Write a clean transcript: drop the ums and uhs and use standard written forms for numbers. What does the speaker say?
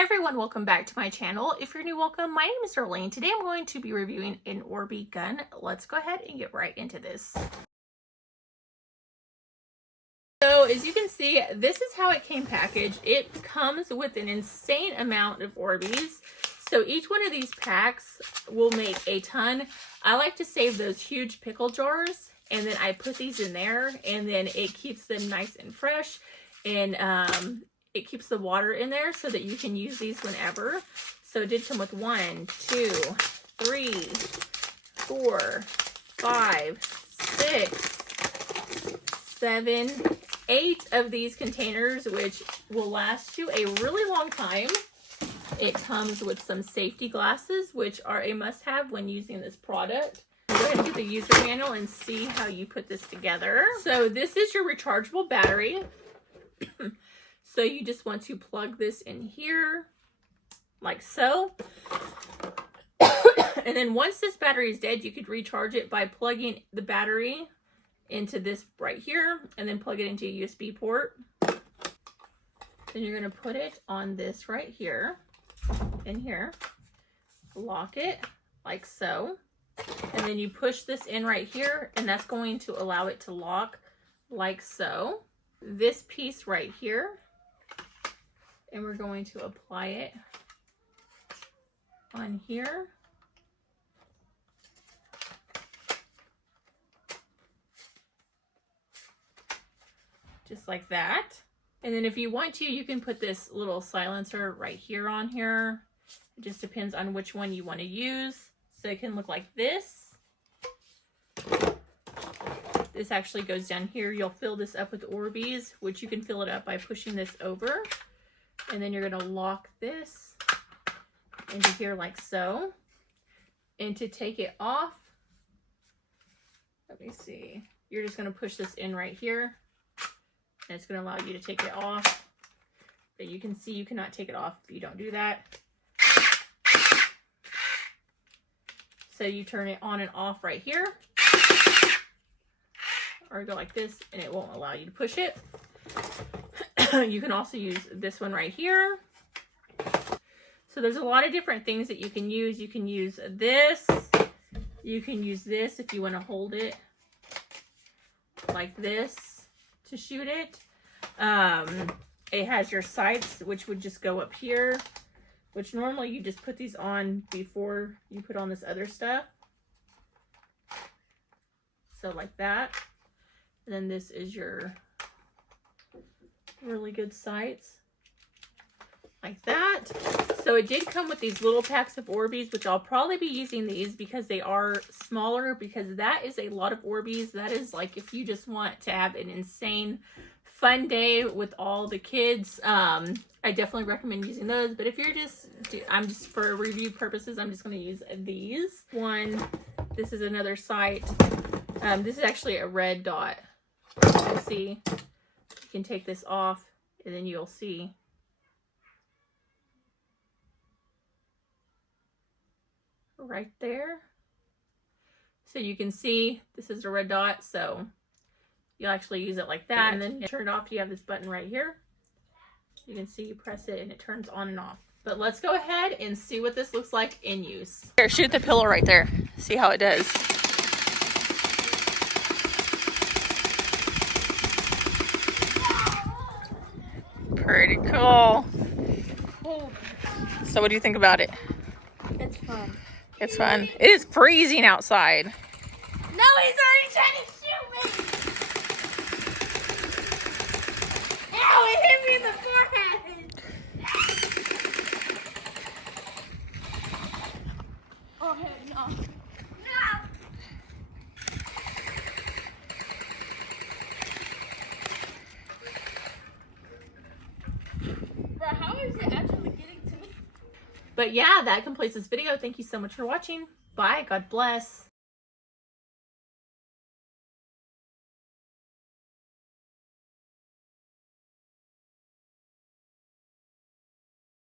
Hey everyone, welcome back to my channel. If you're new, welcome. My name is Darlene. Today I'm going to be reviewing an Orbi gun. Let's go ahead and get right into this. So as you can see, this is how it came packaged. It comes with an insane amount of Orbis. So each one of these packs will make a ton. I like to save those huge pickle jars, and then I put these in there, and then it keeps them nice and fresh, and it keeps the water in there so that you can use these whenever. So it did come with 1, 2, 3, 4, 5, 6, 7, 8 of these containers, which will last you a really long time. It comes with some safety glasses, which are a must-have when using this product. Go ahead and get the user manual and see how you put this together. So this is your rechargeable battery. So you just want to plug this in here, like so. And then once this battery is dead, you could recharge it by plugging the battery into this right here, and then plug it into a USB port. Then you're gonna put it on this right here, in here, lock it like so. And then you push this in right here, and that's going to allow it to lock like so. This piece right here, and we're going to apply it on here. Just like that. And then if you want to, you can put this little silencer right here on here. It just depends on which one you want to use. So it can look like this. This actually goes down here. You'll fill this up with Orbis, which you can fill it up by pushing this over. And then you're going to lock this into here like so. And to take it off, let me see. You're just going to push this in right here. And it's going to allow you to take it off. But you can see you cannot take it off if you don't do that. So you turn it on and off right here. Or go like this, and it won't allow you to push it. You can also use this one right here. So there's a lot of different things that you can use. You can use this. You can use this if you want to hold it like this to shoot it. It has your sights, which would just go up here, which normally you just put these on before you put on this other stuff. So like that. And then this is your really good sights, like that. So it did come with these little packs of Orbis, which I'll probably be using these because they are smaller, because that is a lot of Orbis. That is like if you just want to have an insane fun day with all the kids. I definitely recommend using those. But if you're I'm just for review purposes, I'm just going to use these. This is another sight. This is actually a red dot. You can see, you can take this off, and then you'll see right there. So you can see this is a red dot, so you'll actually use it like that. And then you turn it off. You have this button right here. You can see, you press it and it turns on and off. But let's go ahead and see what this looks like in use. Here, shoot the pillow right there. See how it does. Pretty cool. So what do you think about it? It's fun. It's fun. It is freezing outside. No, he's already trying to shoot me. Ow, it hit me in the forehead. Oh, heck no. No. Bro, how is it actually getting to me? But yeah, that completes this video. Thank you so much for watching. Bye. God bless.